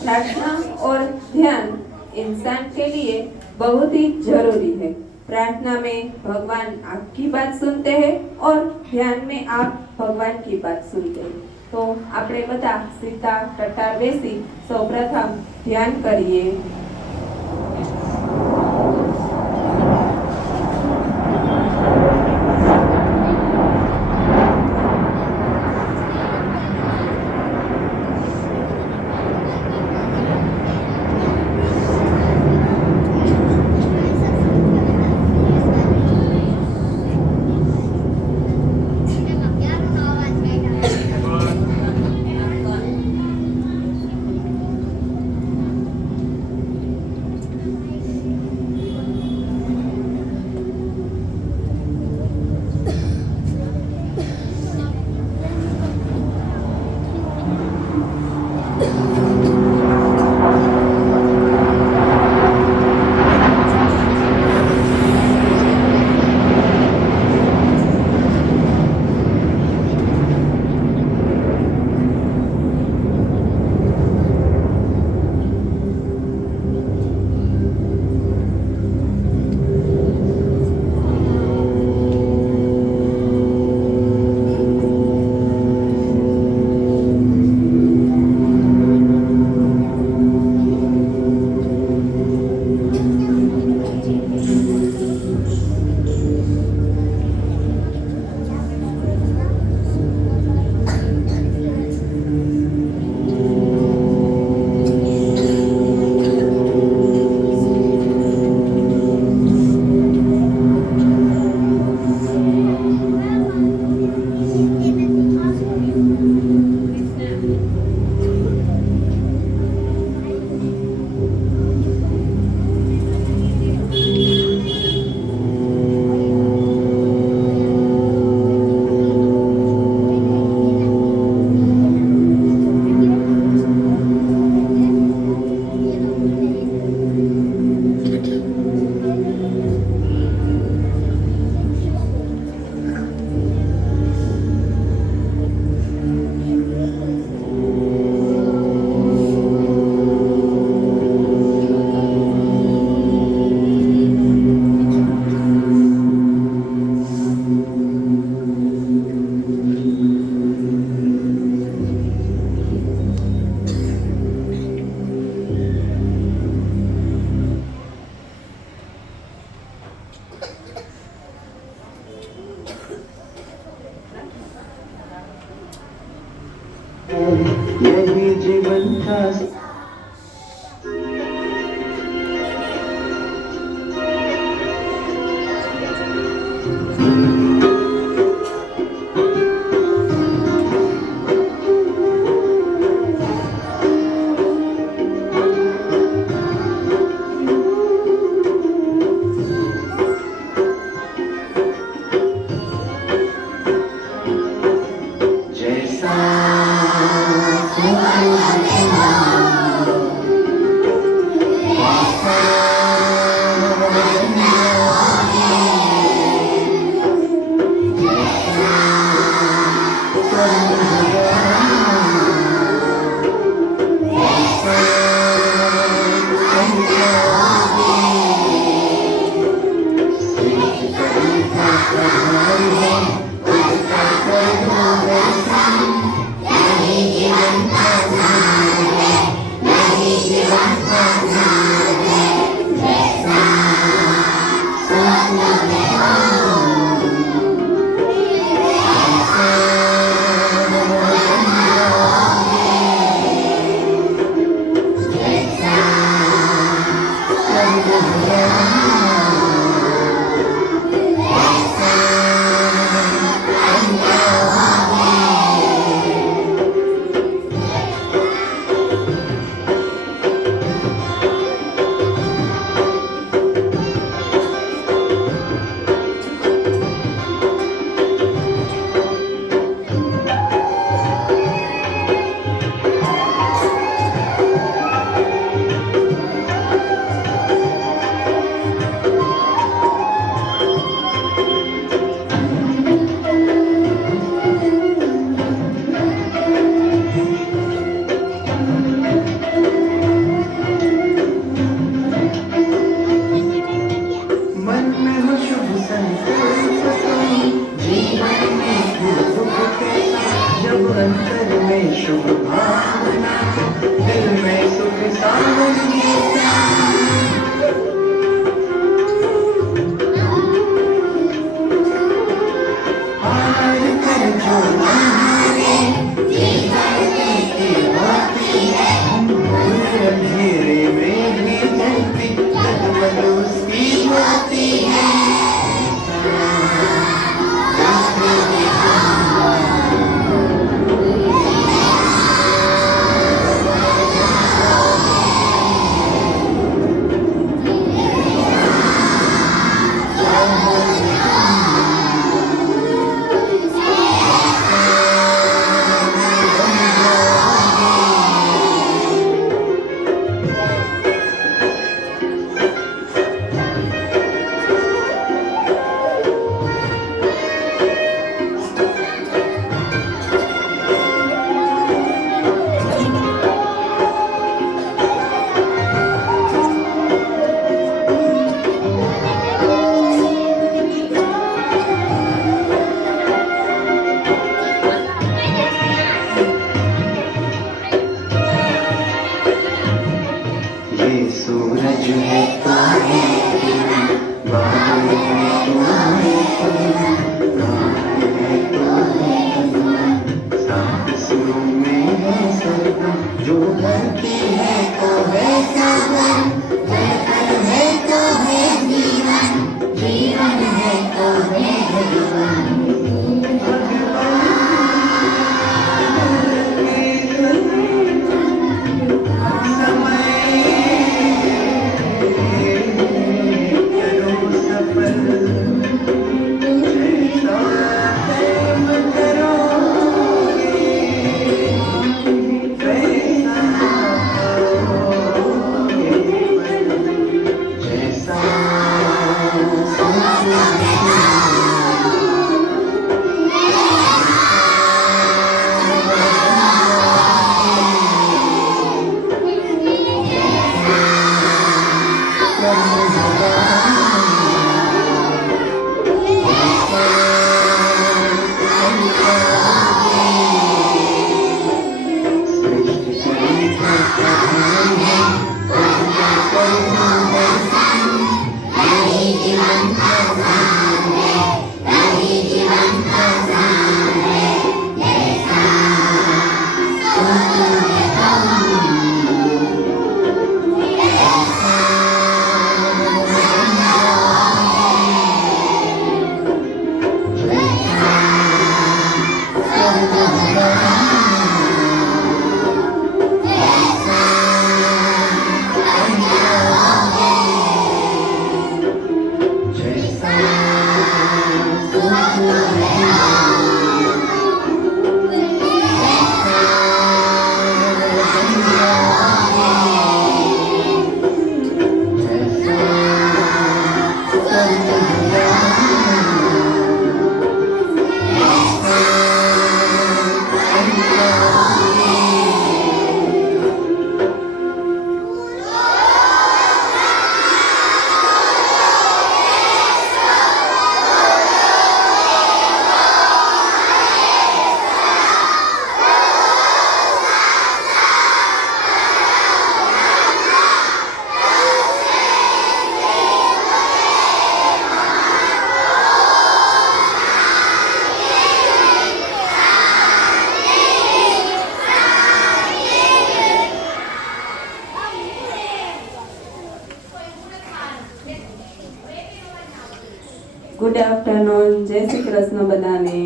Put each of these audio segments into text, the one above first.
प्रार्थना और ध्यान इंसान के लिए बहुत ही जरूरी है। प्रार्थना में भगवान आपकी बात सुनते हैं और ध्यान में आप भगवान की बात सुनते हैं। तो આપણે બધા સીધા કટાર બેસી સૌપ્રથમ ધ્યાન કરીએ। यही जीवन का जैसा पार कर जो अंधेरे ये धरती की होती है अंधेरे में भी जलती जगमग उसकी होती है ये सूरज है तो है बादल है तो है रात है तो है सात सुरों में है सरगम जो धरती है तो है सरगम धड़कन है तो है जीवन जीवन है तो है भगवान ગુડ આફ્ટરનૂન, જય શ્રી કૃષ્ણ બધાને.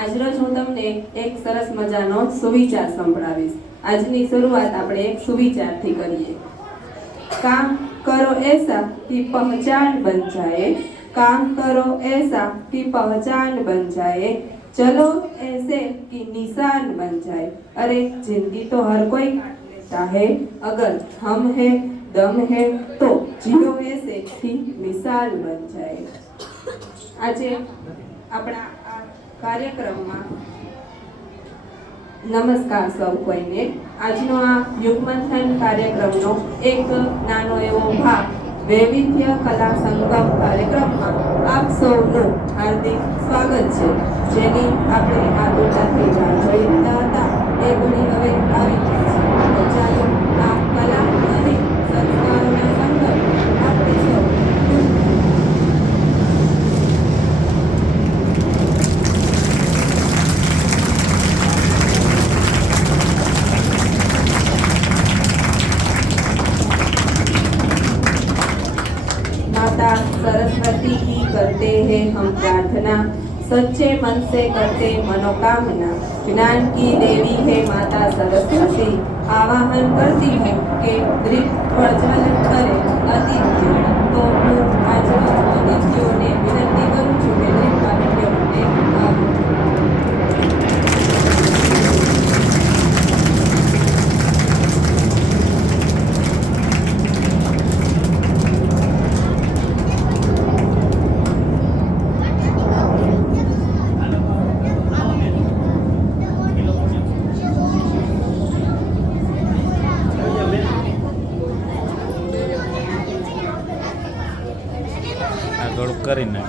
આજરોજ હું તમને એક સરસ મજાનો સુવિચાર સંભળાવીશ. આજની શરૂઆત આપણે એક સુવિચારથી કરીએ. કામ કરો ऐसा कि पहचान बन जाए, काम करो ऐसा कि पहचान बन जाए, चलो ऐसे कि निशान बन जाए. अरे जिंदगी तो हर कोई लेता है, अगर हम है दम है तो जियो ऐसे कि मिसाल बन जाए. આજે આપણા આ કાર્યક્રમમાં નમસ્કાર સૌ કોઈને. આજનો આ યુગમંથન કાર્યક્રમનો એક નાનો એવો ભાગ વૈવિધ્ય કલા સંગમ કાર્યક્રમમાં આપ સૌનું હાર્દિક સ્વાગત છે. જેની આપણે આતુરતાથી રાહ જોઈ રહ્યા હતા એ ઘણી હવે આવી ગઈ છે. તો ચાલો આ કલા અને સંસ્કારોના સંગમ આપણે સૌ सरस्वती की करते हैं हम प्रार्थना, सच्चे मन से करते मनोकामना। ज्ञान की देवी है माता सरस्वती, आवाहन करती हूँ कि दृढ़ प्रज्वलन करे अतिथ्य। तो હું આજના અતિથિઓને વિનંતી કરું છું કે દરેક કાર્યક્રમને આવો. આગળ કરીને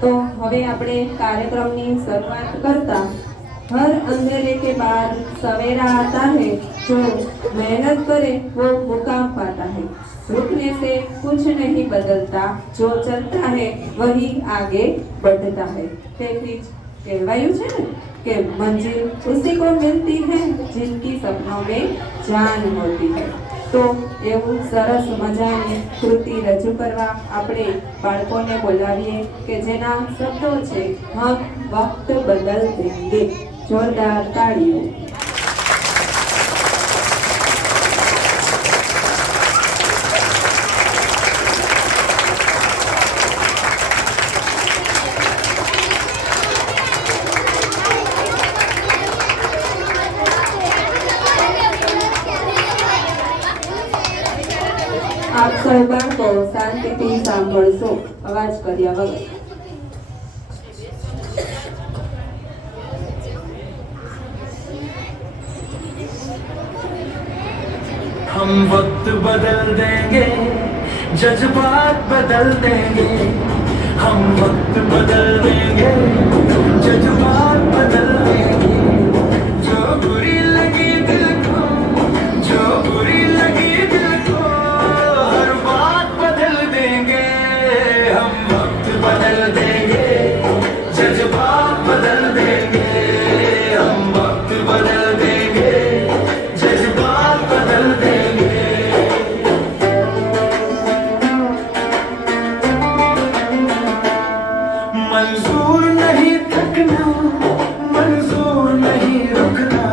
तो હવે આપણે કાર્યક્રમની શરૂઆત કરતા हर अंधेरे के बाद सवेरा आता है, जो मेहनत करे वो मुकाम पाता है। रुकने से कुछ नहीं बदलता, जो चलता है वही आगे बढ़ता है। તેથી કહેવાયું છે ને કે મંજિલ उसी को मिलती है जिनकी सपनों में जान होती है। તો એવું સરસ મજાની કૃતિ રજૂ કરવા આપણે બાળકોને બોલાવીએ કે જેના શબ્દો છે હમ વક્ત બદલ દેંગે। જોરદાર તાળીઓ। આપ સૌ બાળકો શાંતિથી સાંભળશો, અવાજ કર્યા વગર। हम वक्त बदल देंगे, जज्बात बदल देंगे। हम वक्त बदल देंगे, जज्बात बदल देंगे। जो बुरी लगी दिल को, जो बुरी लगी दिल को, हर बात बदल देंगे। हम वक्त बदल देंगे, जज्बात बदल देंगे। हम वक्त बदल देंगे, जज्बात बदल देंगे। मंजूर नहीं थकना, मंजूर नहीं रुकना।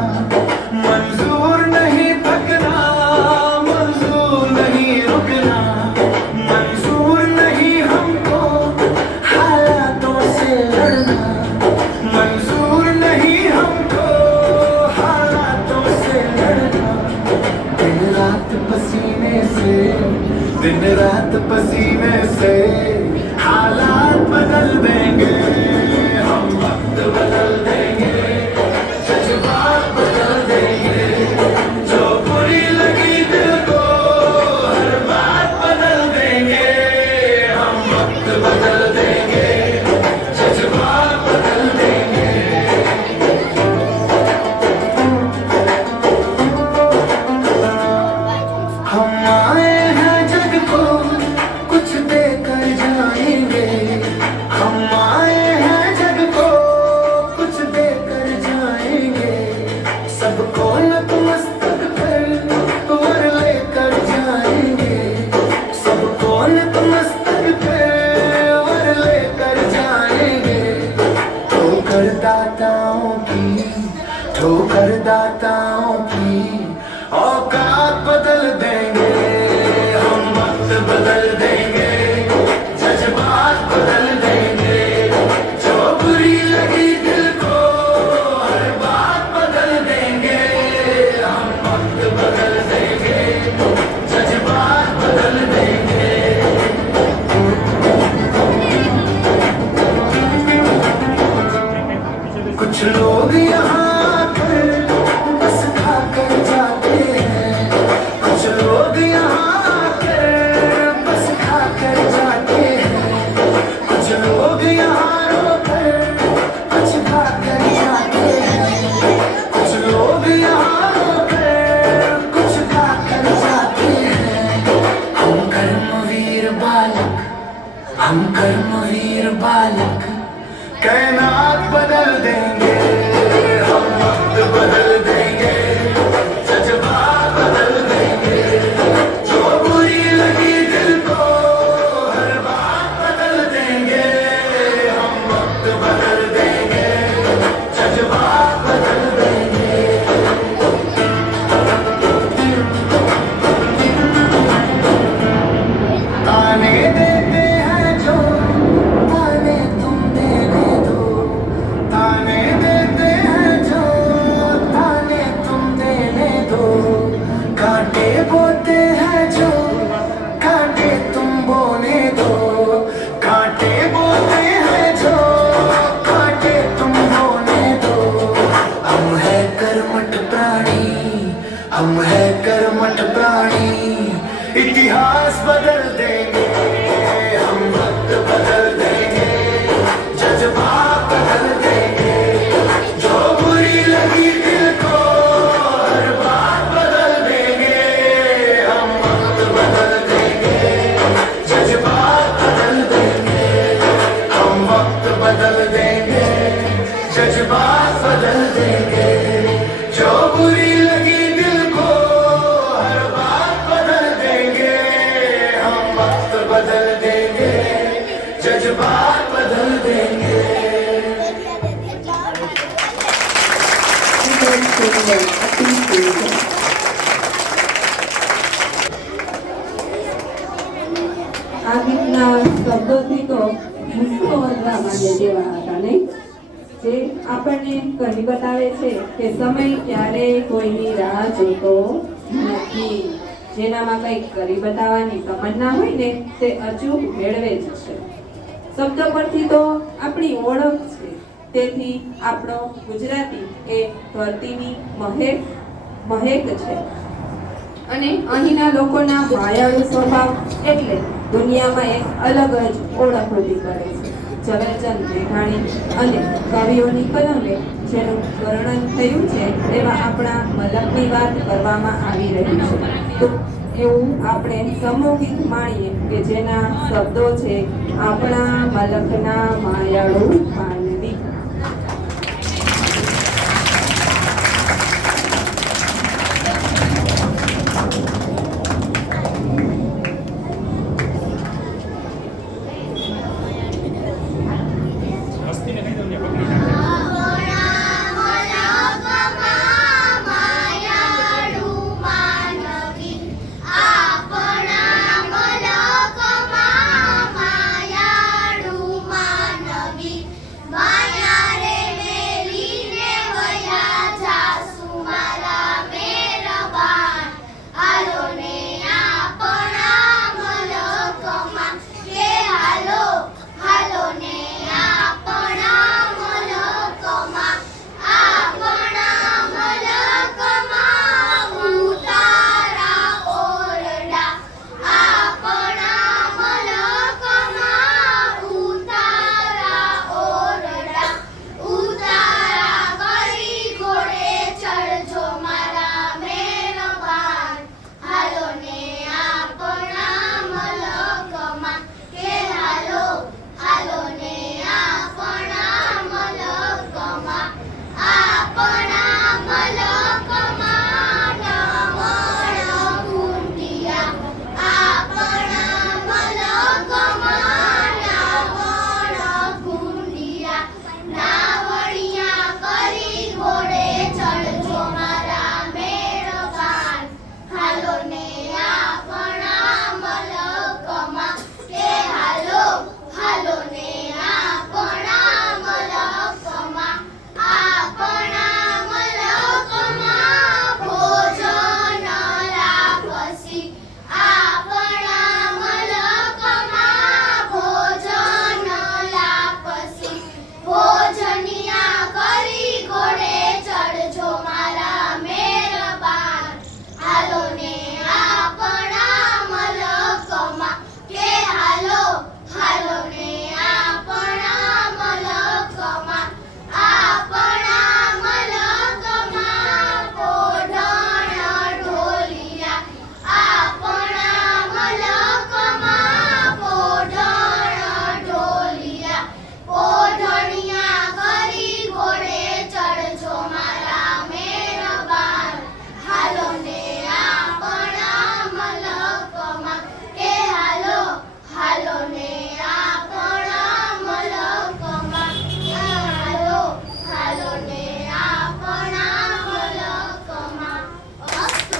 मंजूर नहीं थकना, मंजूर नहीं रुकना। मंजूर नहीं हमको हालातों से लड़ना। मंजूर नहीं हमको हालातों से लड़ना। दिन रात पसीने से, दिन रात पसीने से हालात बदल देंगे। हम वक्त बदल देंगे, जज्बात बदल देंगे। जो बुरी लगी दिल को, हर बात बदल देंगे। हम वक्त बदल देंगे, जज्बात बदल देंगे। बदल देंगे, जज्बात बदल देंगे। कुछ लोग यहाँ आकर बस खाकर जाते हैं, कुछ लोग यहाँ आकर बस खाकर जाते हैं, कुछ लोग यहाँ रोकर कुछ खाकर जाते हैं, कुछ लोग यहाँ रोकर कुछ खाकर जाते हैं। हम कर्मवीर बालक, हम कर्मवीर बालक कायनात बदल देंगे, हम वक्त बदल देंगे, जज्बात बदल देंगे। जो बुरी लगी दिल को हर बात बदल देंगे, हम वक्त बदल देंगे, जज्बात बदल देंगे। ताने देते हैं जो ताने तुम देने दो, ताने देते हैं जो ताने तुम देने दो, कांटे बोते हैं जो कांटे तुम बोने दो, कांटे बोते हैं जो कांटे तुम बोने दो। हम है कर्मठ प्राणी, हम है कर्मठ प्राणी, इतिहास बदल देंगे, हम वक्त बदल देंगे, जज्बात बदल देंगे। जो बुरी लगी दिल को हर बात बदल देंगे, हम वक्त बदल देंगे, जज्बात बदल देंगे। हम वक्त बदल देंगे, जज्बात बदल देंगे। जो बुरी लगी दिल को हर बात बदल देंगे, हम वक्त बदल देंगे, जज्बात बदल देंगे। અતિ સુંદર. આ ગીતના શબ્દોથી તો ગુસ્સો વધવા માંડે જેવા હતા નહીં, જે આપણને કહી બતાવે છે કે સમય ક્યારેય કોઈની રાહ જોતો નથી. જેનામાં કંઈક કરી બતાવવાની તમન્ના હોય ને તે અચૂક મેળવે જ છે. શબ્દો પરથી તો આપણી ઓળખ છે, તેથી આપણો ગુજરાતી એ ધરતીની મહેક છે. અને અહીંના લોકોના માયાળુ સ્વભાવ એટલે દુનિયામાં એક અલગ જ ઓળખ ઊભી કરે છે. ઝવેરચંદ મેઘાણી અને કવિઓની કલમે જેનું વર્ણન થયું છે એવા આપણા મલકની વાત કરવામાં આવી રહી છે. તો એવું આપણે સમૂહ ગીત માણીએ કે જેના શબ્દો છે આપણા મલકના માયાળુ માનવી. માયાળુ માનવી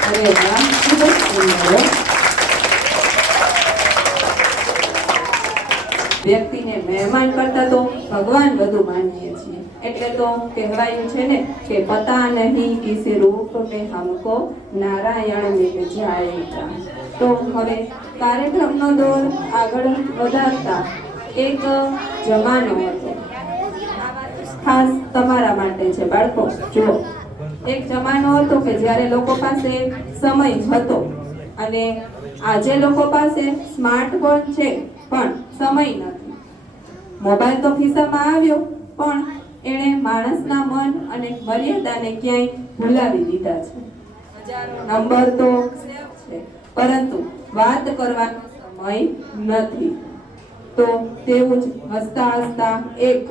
અરે વાહ, ખૂબ જ સુંદર હો. વ્યક્તિને મહેમાન કરતા તો ભગવાન વધુ માનીએ છીએ. એટલે તો કહેવાયું છે ને કે પતા નહીં કિસે રૂપ में हमको નારાયણ મિલ જાયેગા. તો હવે કાર્યક્રમનો દોર આગળ વધારતા એક જમાનો હતો. ખાસ તમારા માટે છે બાળકો. જુઓ, એક જમાનો હતો કે જ્યારે લોકો પાસે સમય હતો અને આજે લોકો પાસે સ્માર્ટફોન છે પણ સમય નથી. મોબાઈલ તો ખિસ્સામાં આવ્યો પણ એણે માણસના મન અને મર્યાદાને ક્યાંય ભૂલાવી દીધા છે. હજારો નંબર તો સેવ છે પરંતુ વાત કરવાનો સમય નથી. તો તેવું જ હસતા હસતા એક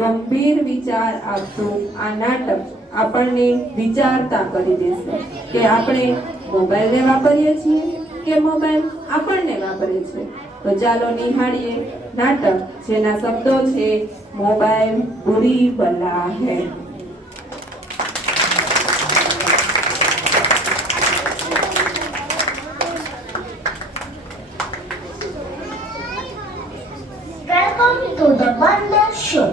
ગંભીર વિચાર આપતું આ નાટક આપણને વિચારતા કરી દેશે કે આપણે મોબાઈલને વાપરીએ છીએ કે મોબાઈલ આપણને વાપરે છે. તો ચાલો નિહાળીએ નાટક જેના શબ્દો છે મોબાઈલ બુરી બલા હૈ. Welcome to the बंदर शो।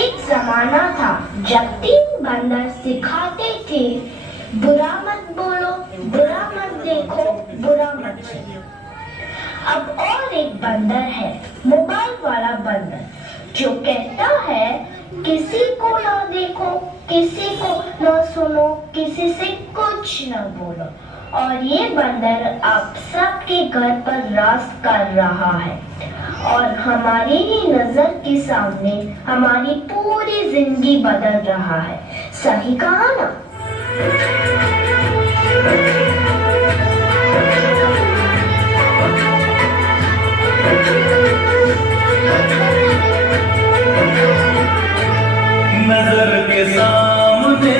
एक जमाना था जब 3 बंदर सिखाते थे बुरा मत बोलो, बुरा मत देखो, बुरा मत सुनो। अब और एक बंदर है, मोबाइल वाला बंदर, जो कहता है किसी को ना देखो, किसी को ना सुनो, किसी से कुछ ना बोलो। और ये बंदर आप सबके घर पर राज कर रहा है और हमारी ही नजर के सामने हमारी पूरी जिंदगी बदल रहा है। सही कहा ना? नजर के सामने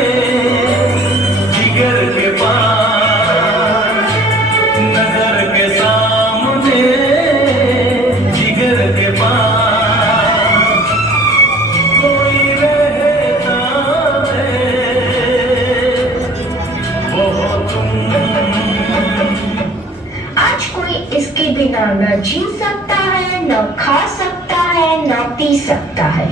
जिगर के पास, नजर के सामने जिगर के पास कोई रहता है वो तुम। आज कोई इसके बिना न जी सकता है, न खा सकता है, न पी सकता है।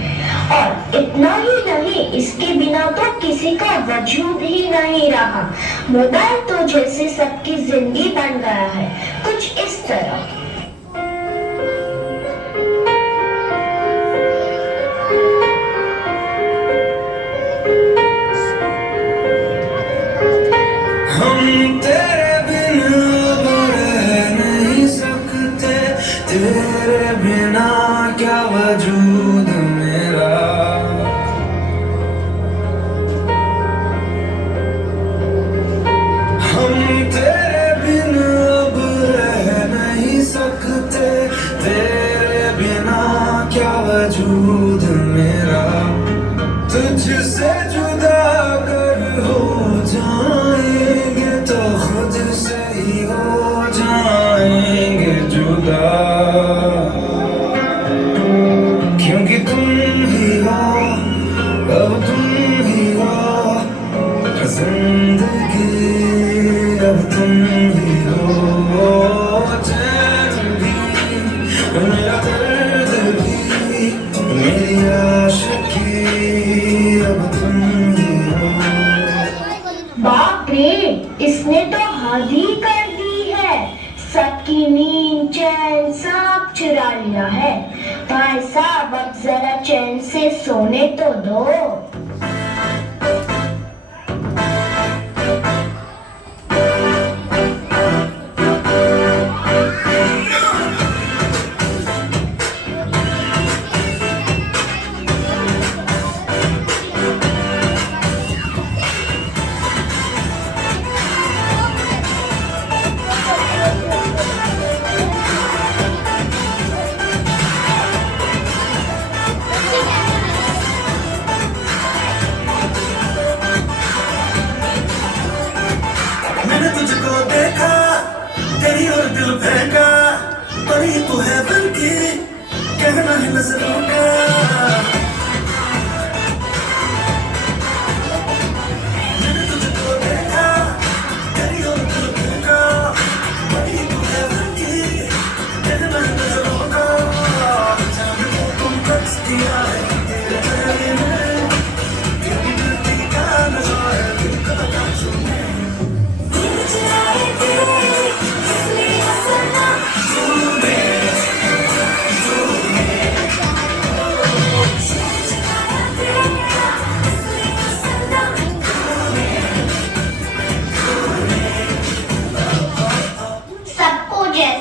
और इतना ही नहीं, इसके बिना तो किसी का वजूद ही नहीं रहा। मोबाइल तो जैसे सबकी जिंदगी बन गया है, कुछ इस तरह। हम तेरे बिना रह नहीं सकते, तेरे बिना क्या वजूद मेरा। हम तेरे बिना अब रह नहीं सकते, तेरे बिना क्या वजूद मेरा। तुझसे जुदा कर हो जाएंगे तो खुद से ही हो जाएंगे जुदा, क्योंकि तुम ही हो, अब तुम ही हो जिंदगी, अब तुम ही हो। चैन भी मेरा दर्द भी मेरी आशिकी, अब तुम ही हो। बाप रे, इसने तो हद ही कर दी है। सबकी नींद चैन सब चुरा लिया है। भाई साहब, अब जरा चैन से सोने तो दो। मैंने तुझको देखा, तेरी और दिल फेंका, परी तू है बल्कि कहना है नजरों का। मैंने तुझको देखा, तेरी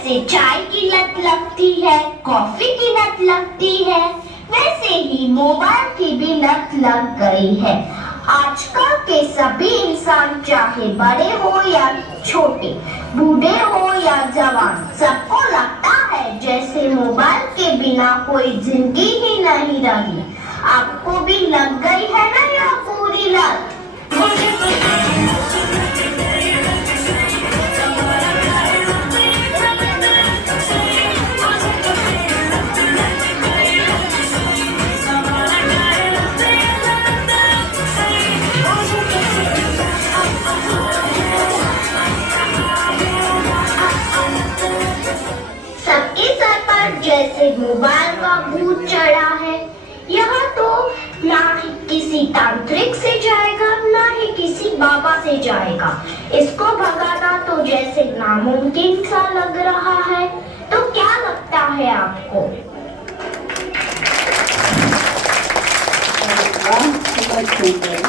जैसे चाय की लत लगती है, कॉफी की लत लगती है, वैसे ही मोबाइल की भी लत लग गई है। आजकल के सभी इंसान, चाहे बड़े हो या छोटे, बूढ़े हो या जवान, सबको लगता है जैसे मोबाइल के बिना कोई जिंदगी ही नहीं रही। आपको भी लग गई है ना यह पूरी लत? सबके सर पर जैसे मोबाइल का भूत चढ़ा है। यह तो ना ही किसी तांत्रिक से जाएगा, ना ही किसी बाबा से जाएगा। इसको भगाना तो जैसे नामुमकिन सा लग रहा है। तो क्या लगता है आपको? वाह, खूब सुंदर।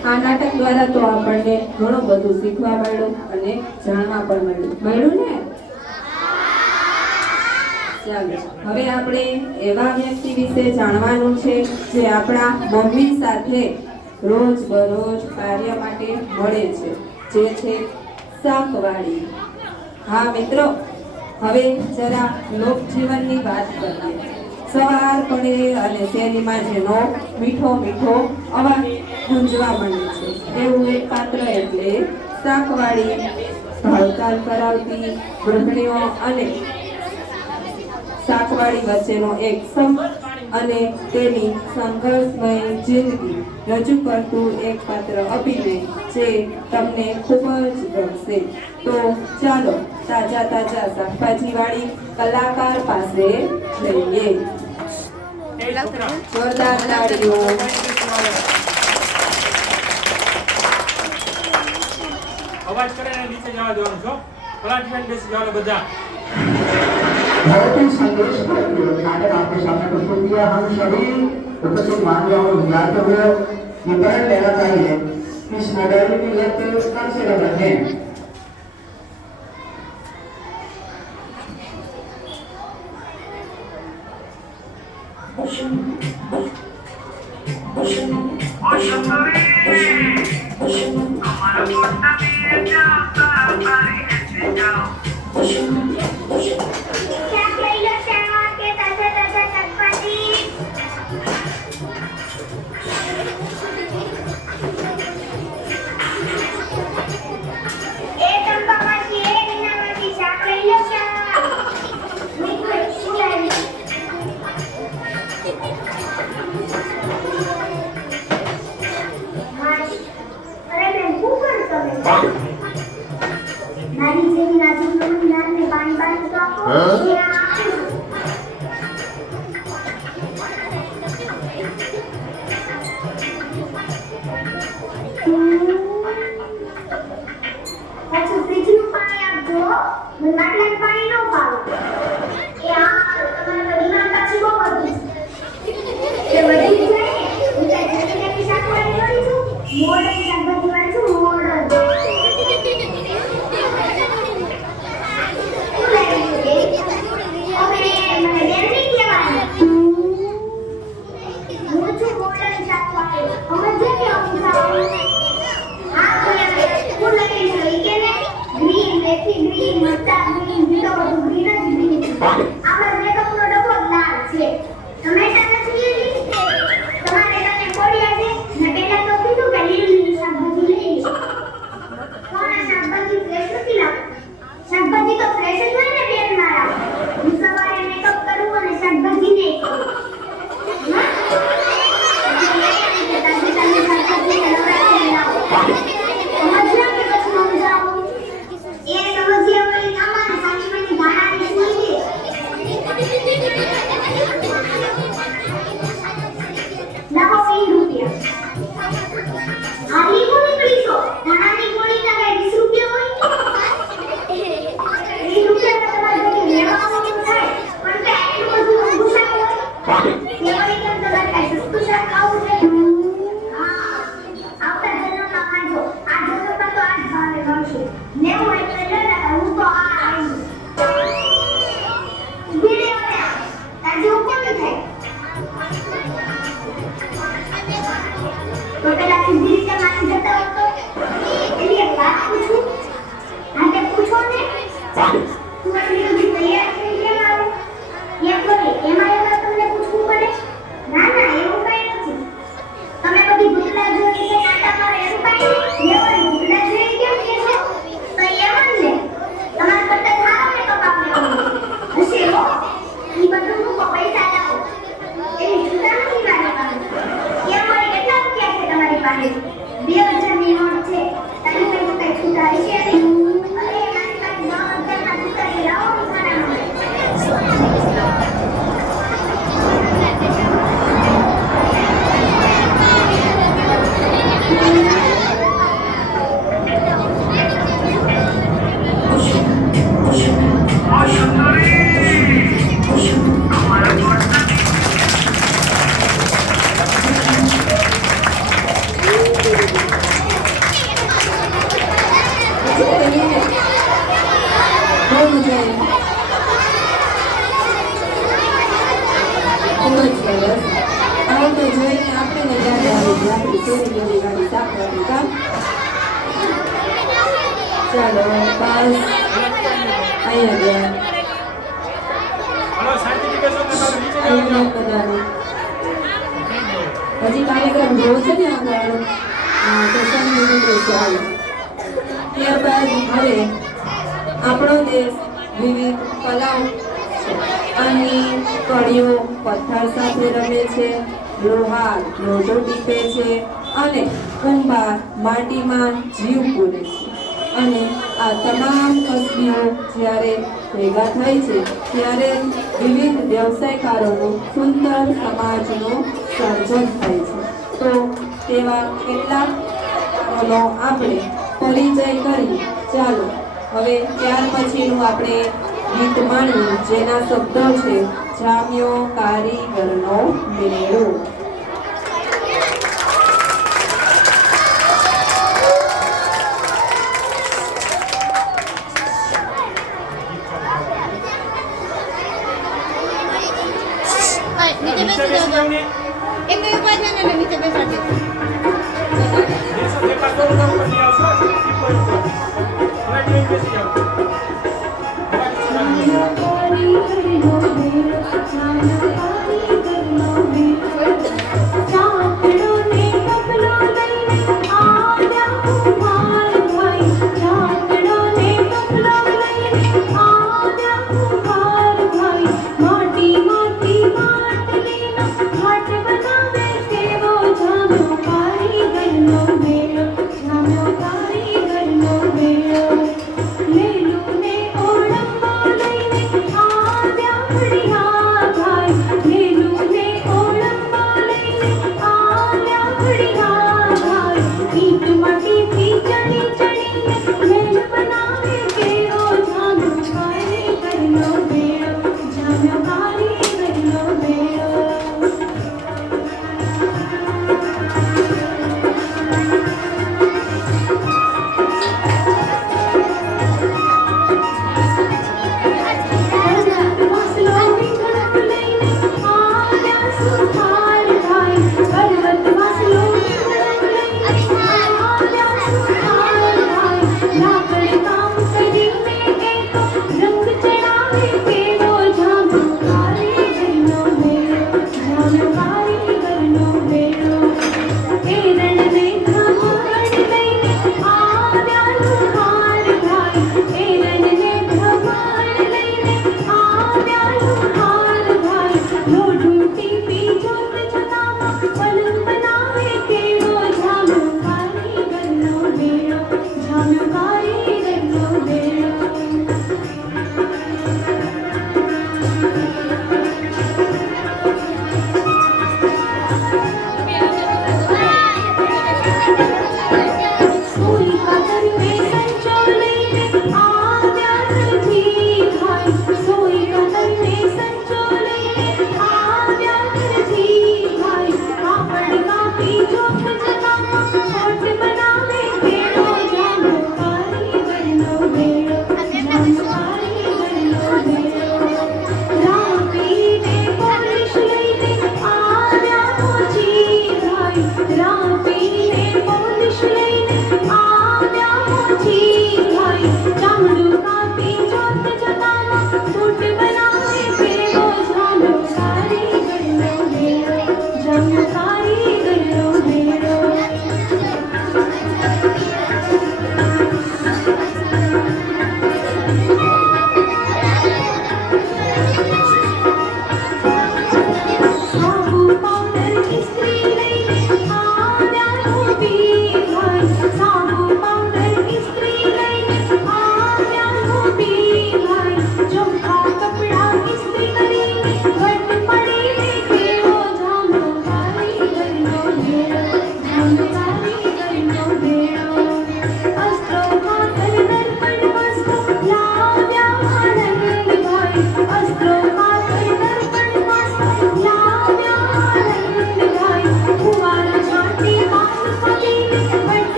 આ નાટક દ્વારા તો આપણને ઘણું બધું શીખવા મળ્યું અને જાણવા પણ મળ્યું ને? ચાલો હવે આપણે એવા વ્યક્તિ વિશે જાણવાનું છે જે આપણા મમ્મી સાથે રોજ બરોજ કાર્ય માટે મળે છે, જે છે શાકવાળી। હા મિત્રો, હવે જરા લોકજીવનની વાત કરીએ। સવાર પડે અને શેરીમાં જેનો મીઠો મીઠો અવાજ ગુંજવા માંડે છે, એવું એક પાત્ર એટલે શાકવાળી। ભાવતાલ કરાવતી ગૃહિણીઓ અને શાકવાળી વચ્ચેનો એક સંઘર્ષ અને તેની સંઘર્ષમય જિંદગી રજૂ કરતું એક પાત્ર અભિનય જે તમને ખૂબ જ ગમશે। તો ચાલો તાજા તાજા શાકભાજીવાળી કલાકાર પાસે જઈએ। જોરદાર તાળીઓ। અવાજ કરે ને નીચે જવા દેવાનું છો, પલાટમેન્ટ બેસી જવાનું બધા। बहुत ही संदेश नाटक आपके सामने प्रस्तुत किया। हम सभी उपस्थित मानवीयों को विद्यार्थियों को ये प्रण लेना चाहिए कि इस मोबाइल की लत कम से कम रखें। नारी से नाजुक महिला में સરસ. આવો તો જોઈને આપણને યાદ આવી કે આપણી ચોરી ગયેલી ગાડી સાંકળવાની કામ. ચાલો બસ અહીંયા ગયા. હલો શાંતિથી બેસો ને તમે નીચે જવા અહીંયા દો. બધાને હજી કાર્યક્રમ જોવો છે ને આગળ. હા તો સમજી લીધું ચાલો. ત્યારબાદ હવે આપણો દેશ વિવિધ કલાઓ છે. અહીં કળીઓ પથ્થર સાથે રમે છે, લોહાર લોટો ટીપે છે અને કુંભાર માટીમાં જીવ પૂરે છે. અને આ તમામ કસબીઓ જ્યારે ભેગા થાય છે ત્યારે વિવિધ વ્યવસાયકારોનો સુંદર સમાજનો સર્જન થાય છે. તો તેવા કેટલાક કલાકારોનો આપણે પરિચય કરી. ચાલો હવે ત્યાર પછીનું આપણે ગીત માણીએ જેના શબ્દો છે જામ્યો કારીગરનો મેળો. નીચે બેસી જાઓ ને. એક કઈ ઉભા જ ના નીચે બેસાડી દો. બેસો દેખા તો ઉપર લઈ આવશો. ઉપર ઉપર. થોડા ટાઈમ બેસી જાઓ. કારીગરનો મેળો.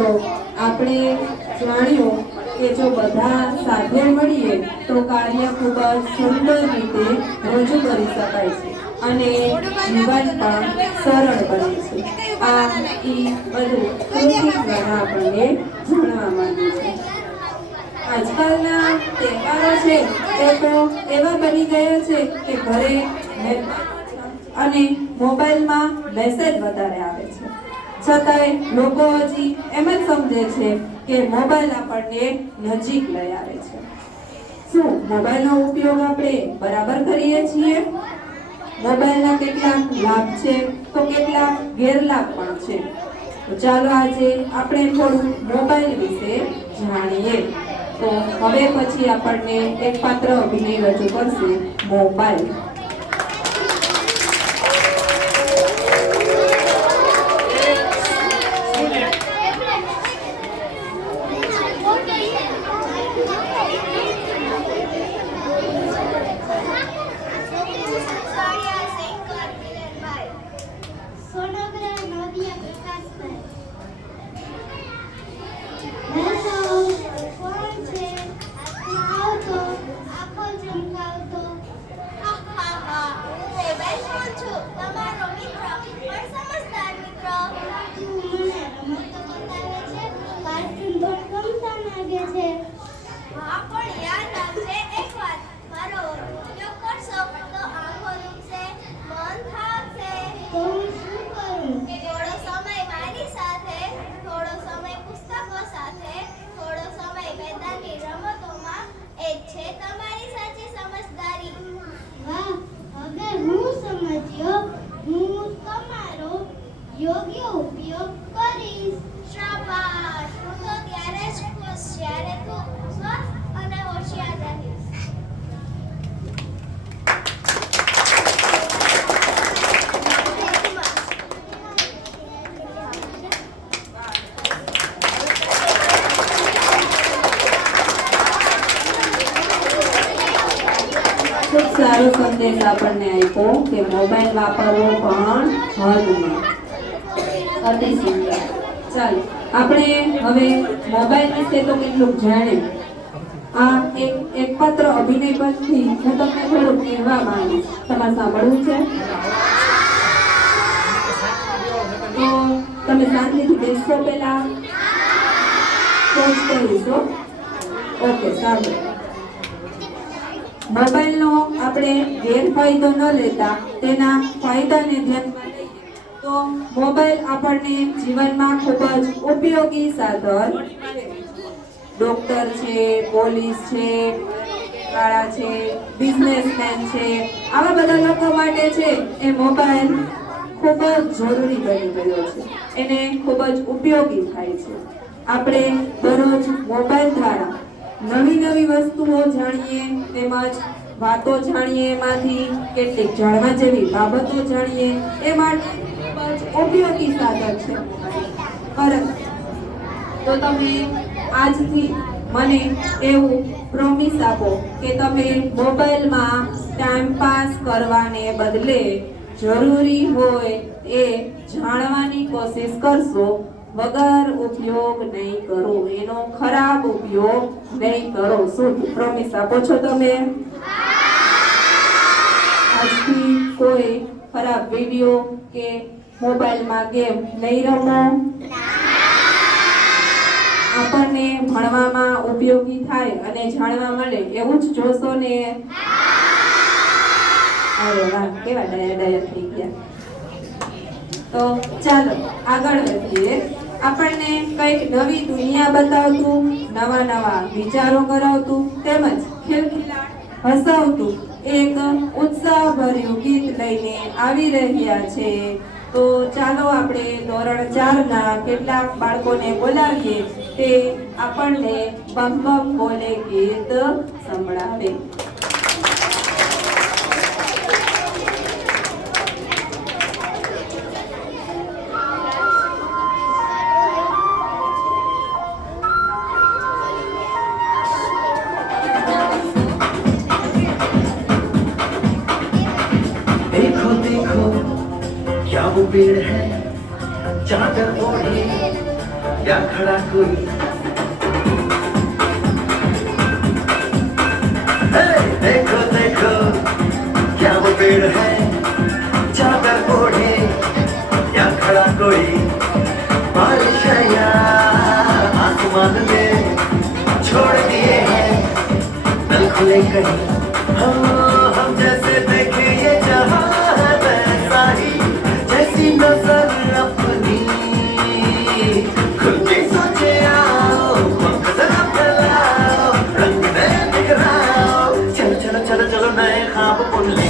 તો આપણે જાણ્યું કે જો બધા સાથે મળીએ તો કાર્ય ખૂબ જ સુંદર રીતે રજૂ કરી શકાય છે અને જીવન પણ સરળ બને છે. આ બધું કૃતિ દ્વારા આપણને જાણવા માંડ્યું છે. આજકાલના તહેવારો છે એ તો એવા બની ગયા છે કે ઘરે અને મોબાઈલમાં મેસેજ વધારે આવે છે, છતાંય લોકો હજી એમ જ સમજે છે કે મોબાઈલ આપણને નજીક લઈ આવે છે. શું મોબાઈલનો ઉપયોગ આપણે બરાબર કરીએ છીએ? મોબાઈલના કેટલાક લાભ છે તો કેટલાક ગેરલાભ પણ છે. તો ચાલો આજે આપણે થોડું મોબાઈલ વિશે જાણીએ. તો હવે પછી આપણને એક પાત્ર અભિનય રજૂ કરશે મોબાઈલ. યોગ્ય ઉપયોગ કરીશ. શાબાશ, હું તો ત્યારે જ ખુશ જ્યારે તું સ્વસ્થ અને હોશિયાર રહીશ. ખૂબ સારો સંદેશ આપણને આપ્યો કે મોબાઈલ વાપરવો પણ હદમાં. અતિ સુંદર. ચાલો આપણે હવે મોબાઈલ વિશે તો કેટલું જાણ્યું. આ એક પાત્ર અભિનય પરથી હું તમને થોડું કહેવા માંગીશ. તમારે સાંભળવું છે તો તમે શાંતિથી બેસશો પહેલા કોચ કરીશો. ઓકે, સારું. મોબાઈલનો આપણે ગેરફાયદો ન લેતા તેના ફાયદાને ધ્યાનમાં લઈએ તો મોબાઈલ આપણને જીવનમાં ખૂબ જ ઉપયોગી સાધન છે. ડોક્ટર છે, પોલીસ છે, કાળા છે, બિઝનેસમેન છે, આવા બધા લોકો માટે છે એ મોબાઈલ ખૂબ જ જરૂરી બની ગયો છે. એને ખૂબ જ ઉપયોગી થાય છે. આપણે દરરોજ મોબાઈલ દ્વારા નવી વસ્તુઓ જાણીએ તેમજ વાતો જાણીએ, એમાંથી કેટલીક જાણવા જેવી બાબતો જાણીએ, એ માટે ખૂબ જ ઉપયોગી સાધન છે. પરંતુ તો તમે આજથી મને એવું પ્રોમિસ આપો કે તમે મોબાઈલમાં ટાઈમ પાસ કરવાને બદલે જરૂરી હોય એ જાણવાની કોશિશ કરશો, વગર ઉપયોગ નહીં કરો, એનો ખરાબ ઉપયોગ નહીં કરો. શું પ્રોમિસ આપો છો તમે? આજથી કોઈ ખરાબ વિડીયો કે મોબાઈલમાં ગેમ નહીં રમો. આપણને ભણવામાં ઉપયોગી થાય અને જાણવા મળે એવું જ જોશો ને. અરે વાહ, કેવા ડાયા થઈ ગયા. તો ચાલો આગળ વધીએ. આપણને કંઈક નવી દુનિયા બતાવતું, નવા વિચારો કરાવતું તેમજ ખિલખિલાટ હસાવતું એક ઉત્સાહભર્યું ગીત લઈને આવી રહ્યા છે. તો ચાલો આપણે ધોરણ 4 ના કેટલાક બાળકોને બોલાવીએ, તે આપણને બમ બમ બોલે ગીત સંભળાવે. क्या वो पेड़ है चादर ओढ़े या खड़ा कोई देखो देखो क्या वो पेड़ है चादर ओढ़े या खड़ा कोई बारिश या आसमान में छोड़ दिए हैं नल खुले कहीं हम जैसे देखे ये जहां है वैसा ही जैसी नजर अपनी खुल के सोचे आओ पंख जरा फैलाओ रंग नए बिखराओ चलो चलो चलो चलो नए ख्वाब बुन ले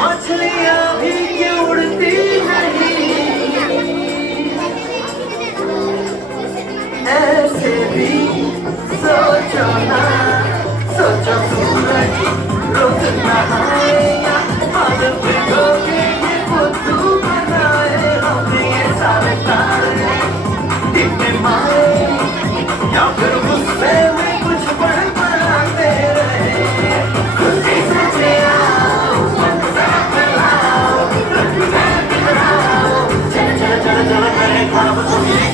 मछलियां भी क्यों उड़ती नहीं ऐसे भी सोचो ना सोचो सूरज रोज नहाए आज भिगोके ये बुद्धू बनाए हमने ये सारे तारे दिखने मारे या फिर गुस्से में कुछ बड़े बनाते रहे खुद ही सोचे आओ चलो चलो चलो मेरे ख्वाब सुनिए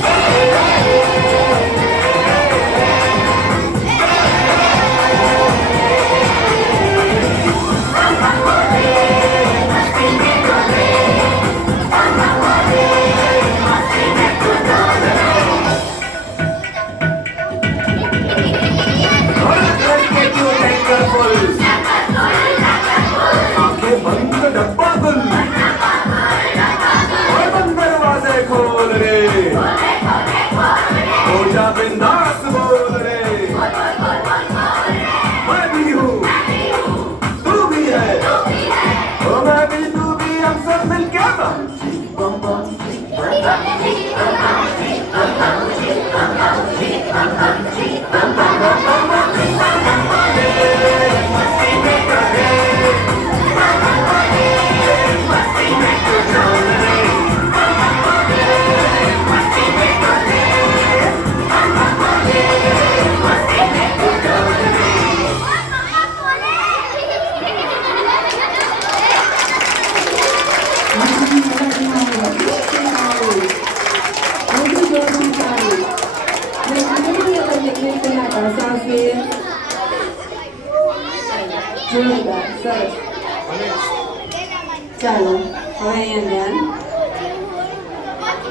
आंखें बंद डब्बा गुल और बंद दरवाजे खोल रे हो जा बिंदास बोल रे मैं भी हूँ तू भी है ओ मैं भी तू भी हम सब मिलके बम बम જોરદાર સરસ ચાલો હવે અહીંયા ધ્યાન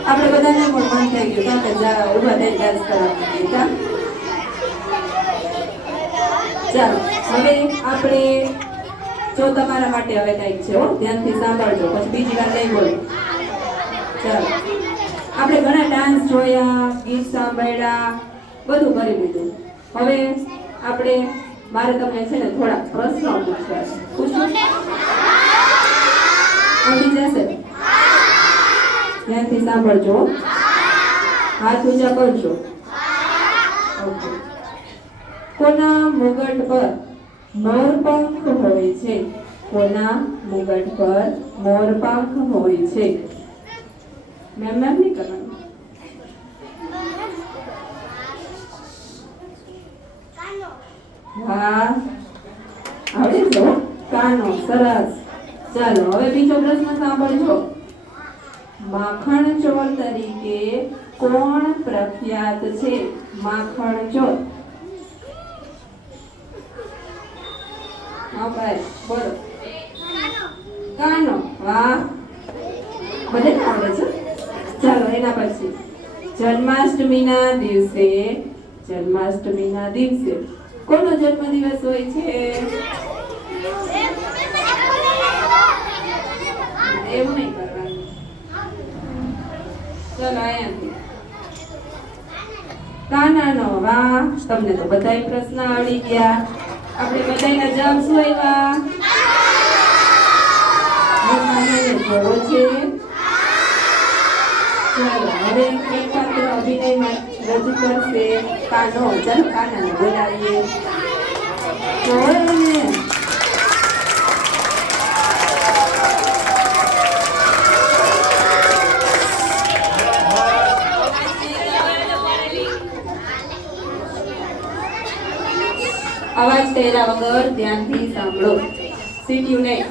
આપણે બધાને પણ મન થઈ ગયું કે જરા ઊભા થઈ ડાન્સ કરવાની ચાલો હવે આપણે જો તમારા માટે હવે કંઈક છે હો ધ્યાનથી સાંભળજો પછી બીજી વાર નહીં બોલો ચાલો આપણે ઘણા ડાન્સ જોયા ગીત સાંભળ્યા બધું કરી લીધું હવે આપણે મારે તમને છે ને થોડા પ્રશ્નો પૂછવા છે પૂછું આવડી જશે ધ્યાનથી સાંભળજો હાથ ઊંચા કરજો ઓકે કોના મુગટ પર મોરપંખ હોય છે કોના મુગટ પર મોરપંખ હોય છે મેમ નહીં કરવાનું હા આવડે છે કાનો સરસ ચાલો હવે બીજો પ્રશ્ન સાંભળજો માખણ ચોર તરીકે કોણ પ્રખ્યાત છે માખણ ચોર હા ભાઈ બોલો કાનો વાહ બધે આવડે છે ચાલો એના પછી જન્માષ્ટમીના દિવસે કોનો જન્મદિવસ હોય છે એવું નહીં કરવાનું ચલો અહીંયાથી. કાનાનો વાહ. તમને તો બધાય પ્રશ્ન આવડી ગયા. આપણે બધાયના જવાબ શું આવ્યા? કાનાને જોવો છે. ચાલો હવે એક પાત્ર અભિનયમાં રજૂ કરશે કાનો. ચાલો કાનાને બોલાવીએ. જોવો ને. અવાજ કર્યા વગર ધ્યાનથી સાંભળો. સીટ્યું નહીં.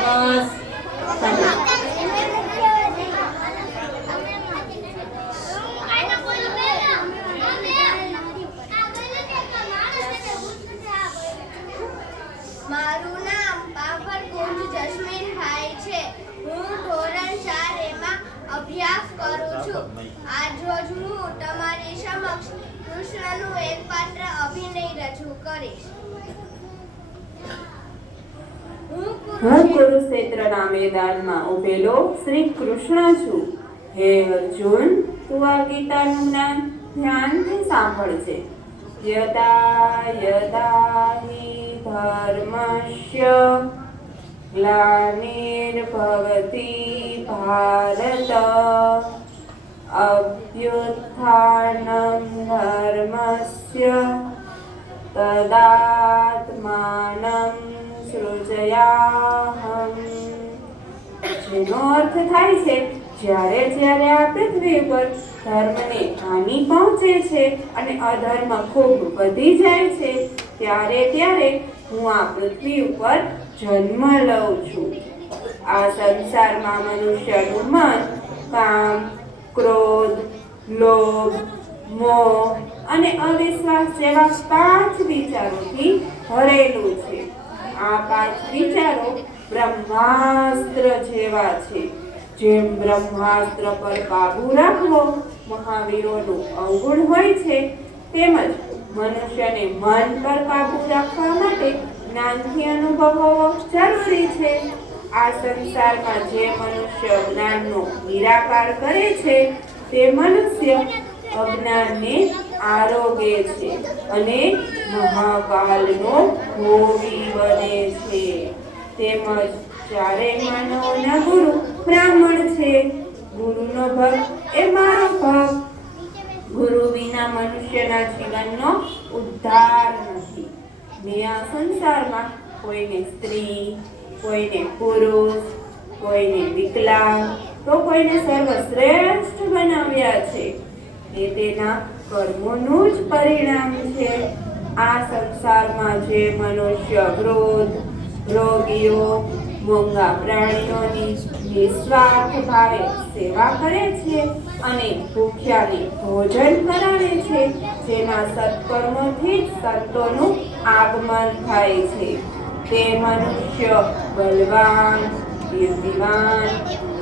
બસ સાંભળો. મારું નામ પાપડ કુંજ જસ્મીનભાઈ છે. હું ધોરણ 4 માં અભ્યાસ કરું છું. આજરોજ હું તમારી સમક્ષ કૃષ્ણનું એક પાત્ર અભિનય રજૂ કરીશ. હું કુરુક્ષેત્રના મેદાનમાં ઉભેલો શ્રી કૃષ્ણ છું. હે અર્જુન, તું આ ગીતાનું જ્ઞાન ધ્યાનથી સાંભળજે. યદા યદા હિ ધર્મસ્ય ગ્લાનિર્ભવતિ ભારત અભ્યુત્થાનમ ધર્મસ્ય તદાત્માનં સૃજયાહમ. જેનો અર્થ થાય છે, જ્યારે જ્યારે આ પૃથ્વી પર ધર્મને હાનિ પહોંચે છે અને અધર્મ ખૂબ વધી જાય છે, ત્યારે ત્યારે હું આ પૃથ્વી ઉપર જન્મ લઉં છું. આ સંસારમાં મનુષ્યનું મન કામ, ક્રોધ, લોભ, મોહ અને અવિશ્વાસ જેવા 5 વિચારોથી ભરેલું છે. આ 5 વિચારો બ્રહ્માસ્ત્ર જેવા છે. જેમ બ્રહ્માસ્ત્ર પર કાબુ રાખવો મહાવીરોનું અવગુણ હોય છે, તેમજ મનુષ્યને મન પર કાબુ રાખવા માટે જ્ઞાનથી અનુભવ હોવો જરૂરી છે. આ સંસારમાં જે મનુષ્ય જ્ઞાનનો નિરાકાર કરે છે, તે મનુષ્ય અજ્ઞાનને આરોગે છે અને મહાકાલનો ભોગી બને છે. તેમજ ચારેય માનવોના ગુરુ બ્રાહ્મણ છે. ગુરુનો ભક્ત એ મારો ભક્ત. ગુરુ વિના મનુષ્યના જીવનનો ઉદ્ધાર નથી. મેં આ સંસારમાં કોઈને સ્ત્રી, કોઈને પુરુષ, કોઈને વિકલાંગ તો કોઈને સર્વશ્રેષ્ઠ બનાવ્યા છે. તે તેના કર્મોનું જ પરિણામ છે. આ સંસારમાં જે મનુષ્ય ક્રોધ, રોગીઓ, મૂંગા પ્રાણીઓની નિસ્વાર્થ ભાવે સેવા કરે છે અને ભૂખ્યાને ભોજન કરાવે છે, જેના સત્કર્મોથી જ સંતોનું આગમન થાય છે, તે મનુષ્ય બલવાન, કીર્તિવાન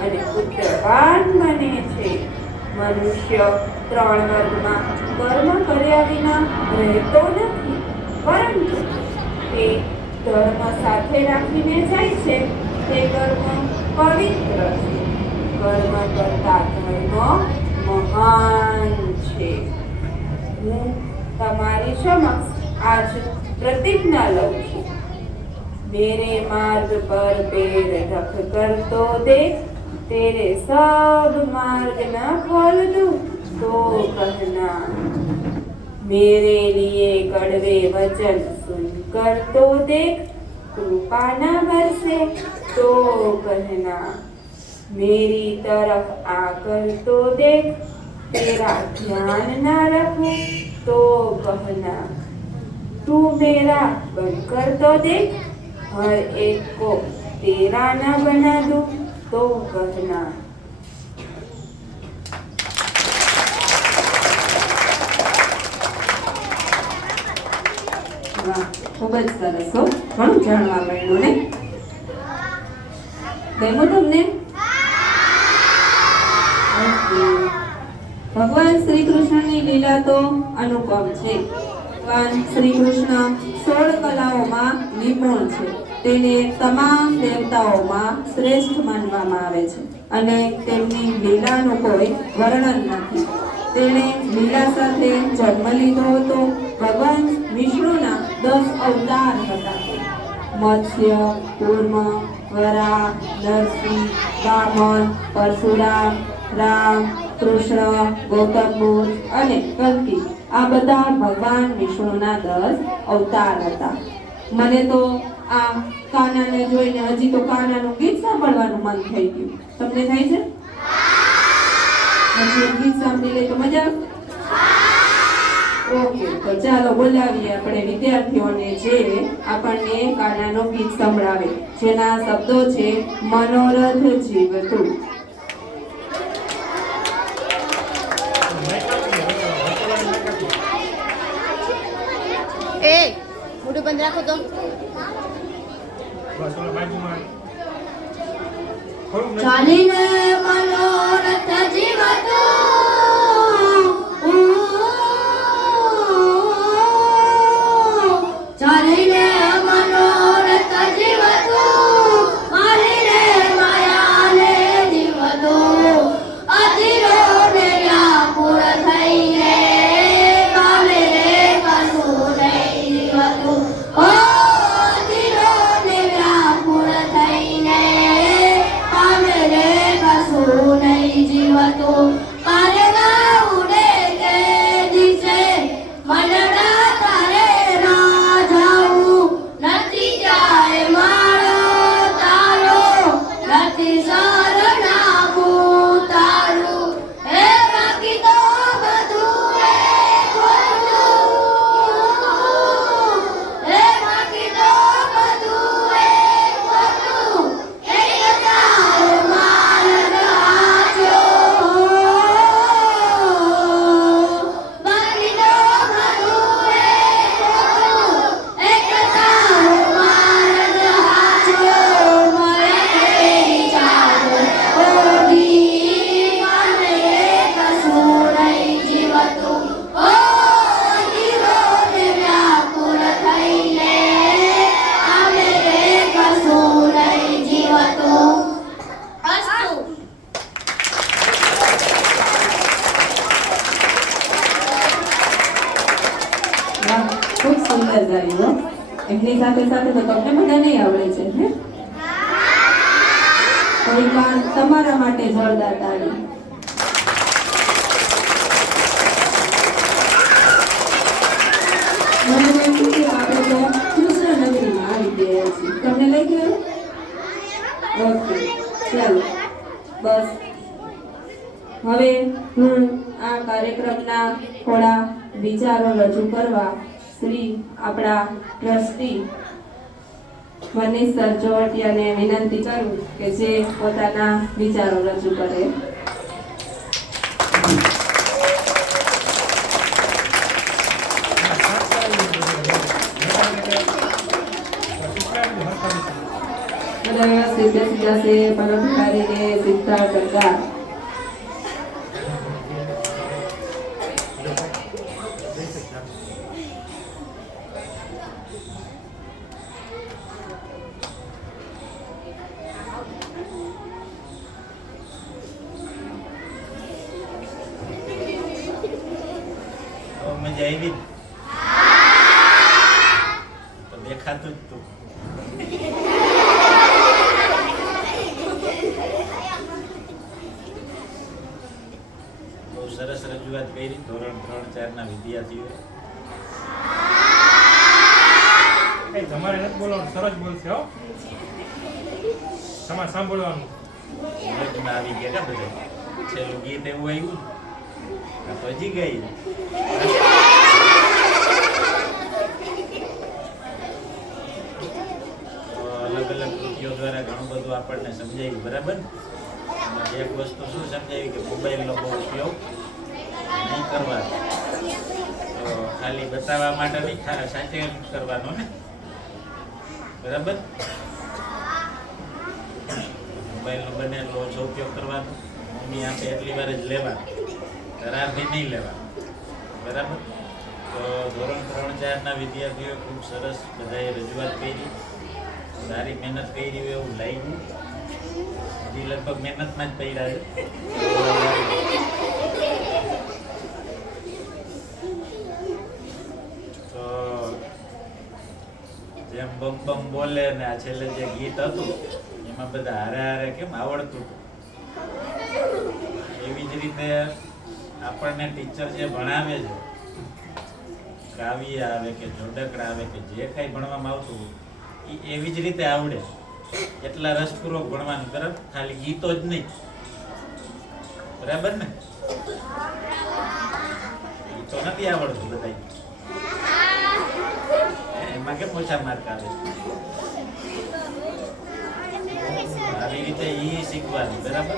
અને પુત્રવાન બને છે. મનુષ્ય 3 વર્ગમાં કર્મ કર્યા વિના રહેતો નથી, પરંતુ તે ધર્મ સાથે રાખીને જાય છે. તે કર્મ પવિત્ર છે. કર્મ કરતા ધર્મ મહાન છે. હું તમારી સમક્ષ આજ પ્રતિજ્ઞા લઉં છું. मेरे मार्ग पर पैर रख कर तो देख, तेरे सब मार्ग न खोल दूं तो कहना. मेरे लिए कड़वे वचन सुनकर तो देख, कृपा न बरसे तो कहना. मेरी तरफ आकर तो देख, तेरा ध्यान न रखूं तो कहना. तू मेरा बनकर तो देख, हर एक को तेरा न बना दूं तो कहना. વાહ, ખૂબ જ સરસ હો. ઘણું જાણવા મળ્યું ને. ગમ્યું તમને? ભગવાન શ્રી કૃષ્ણની લીલા તો અનુપમ છે. ભગવાન શ્રી કૃષ્ણ 16 કલાઓમાં નિપુણ છે. તેને તમામ દેવતાઓમાં શ્રેષ્ઠ માનવામાં આવે છે અને તેમની લીલાનું કોઈ વર્ણન નથી. તેણે લીલા સાથે જન્મ લીધો હતો. ભગવાન વિષ્ણુના 10 અવતાર હતા: મત્સ્ય, કૂર્મ, વરાહ, નરસિંહ, વામન, પરશુરામ, રામ, કૃષ્ણ, ગૌતમ બુદ્ધ અને કલ્કી. આ બધા ભગવાન વિષ્ણુના 10 અવતાર હતા. મને તો આ કાનાને જોઈને હજી તો કાનાનું ગીત સાંભળવાનું મન થઈ ગયું. તમને થાય છે? હજી એક ગીત સાંભળી લે તો મજા આવે? ઓકે, તો ચાલો બોલાવીએ આપણે વિદ્યાર્થીઓને જે આપણને કાનાનું ગીત સંભળાવે, જેના શબ્દો છે મનોરથ જીવતું. એ મોઢું બંધ રાખો તો. બસ ઓલા બાજુમાં થોડું નજીક. ચાલીને મનોરથ જીવતું, ચાલીને મનોરથ જીવતું, મારીને માયાને જીવતું, અધીરોને વ્યાકુળ થઈને કામે રે કશું નહીં જીવતું. ઓ અધીરોને વ્યાકુળ થઈને કામે રે કશું નહીં જીવતું. કારેલા ઉડે કે દિશે મનડા તારે ના જાવું, નથી જાય મારો તારો, નથી શરણાવું તારું. હે બાકી તો બધું એ ખોટું, હે બાકી તો બધું એ ખોટું, એક તારો માર્ગ આજો, બાકી તો બધું એ ખોટું, એક તારો માર્ગ આજો. મારે ચાલો ઓઢી કામે કશું નહીં જીવતું. ઓ અધીરોને વ્યાકુળ થઈને કામે રે કશું નહીં જીવતું. અસ્તુ. વાહ, ખૂબ સુંદર ગાયું હો. એમની સાથે સાથે તો તમને બધા નહીં આવડે છે હે? કોઈ પણ તમારા માટે જોરદાર તાળી. મને લાગ્યું કે આપણે તો કૃષ્ણનગરીમાં આવી ગયા છીએ. તમને લઈ ગયો? ઓકે, ચાલો બસ. હવે હું આ કાર્યક્રમના થોડા વિચારો રજૂ કરવા શ્રી આપણા ટ્રસ્ટી મનીષ સર ચોવટિયાને વિનંતી કરું કે જે પોતાના વિચારો રજૂ કરે. બધા વ્યવસ્થિત બેસી જશે. પરોપકારીને સિદ્ધા કરતા મજા આવી તો દેખાતું જ તું. બહુ સરસ રજૂઆત કરી ધોરણ 3-4 ના વિદ્યાર્થીઓ. એ તમારે નથી બોલવાનું, સરસ બોલશે હો. તમારે સાંભળવાનું. મગજમાં આવી ગયા કા બધા. છેલ્લું ગીત એવું આવ્યું આ તો હજી ગઈ. અલગ અલગ કૃતિઓ દ્વારા ઘણું બધું આપણને સમજાયું, બરાબર. એમાં એક વસ્તુ શું સમજાવી કે મોબાઈલનો બહુ ઉપયોગ નહીં કરવાનો. તો ખાલી બતાવવા માટે નહીં, સાચે કરવાનો ને, બરાબર. મોબાઈલનો બને એટલો ઓછો ઉપયોગ કરવાનો. મમ્મી આપે એટલી વાર જ લેવાનું, કરારથી નહીં લેવાનું, બરાબર. તો ધોરણ 3-4 ના વિદ્યાર્થીઓ ખૂબ સરસ બધાએ રજૂઆત કરી. સારી મહેનત કરી હોય એવું લાગ્યું. હજી લગભગ મહેનતમાં જ પડ્યા છે. તો જેમ બમ બમ બોલે ને આ છેલ્લે જે ગીત હતું એમાં બધા હારે હારે કેમ આવડતું હતું, એવી જ રીતે આપણને ટીચર જે ભણાવે છે, કાવ્ય આવે કે જોડકડા આવે કે જે કાંઈ ભણવામાં આવતું એ એવી જ રીતે આવડે. એટલા રસપૂર્વક ભણવાનું, બરાબર? ખાલી ગીતો જ નહીં, બરાબર ને? ગીતો નથી આવડતું બધા, એમાં કેમ ઓછા માર્ક આવે? આવી રીતે ઈ શીખવાનું, બરાબર?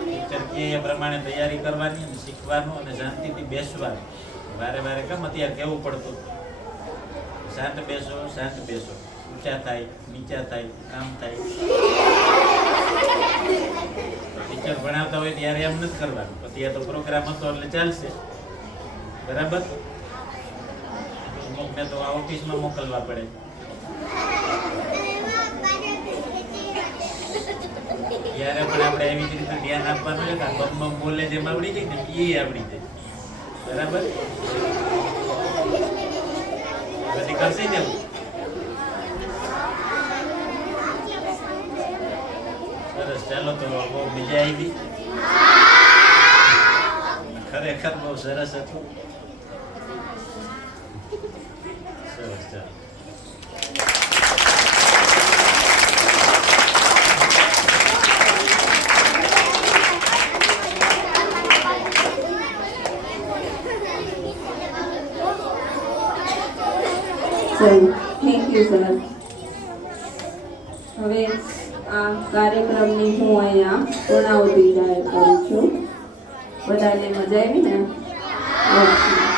ટીચર કે એ પ્રમાણે તૈયારી કરવાની અને શીખવાનું અને શાંતિથી બેસવાનું. વારે વારે કેમ અત્યારે કેવું પડતું, શાંત બેસો, શાંત બેસો, ઊંચા થાય, નીચા થાય, આમ થાય. ટીચર ભણાવતા હોય ત્યારે એમ નથી કરવાનું. પછી આ તો પ્રોગ્રામ હતો એટલે ચાલશે, બરાબર? અમુકને તો આ ઓફિસમાં મોકલવા પડે. ત્યારે પણ આપણે એવી જ રીતે ધ્યાન આપવાનું છે કે આ બમ બમ બોલે જેમ આવડી જાય ને એ આવડી જાય, બરાબર? પછી કરશે ને એવું. સરસ, ચાલો તો બહુ મજા આવી. ખરેખર બહુ સરસ હતું. સરસ, ચાલો. Thank you sir. હવે આ કાર્યક્રમની હું અહીંયા પૂર્ણાહુતિ જાહેર કરું છું. બધાને મજા આવી ને? ઓકે.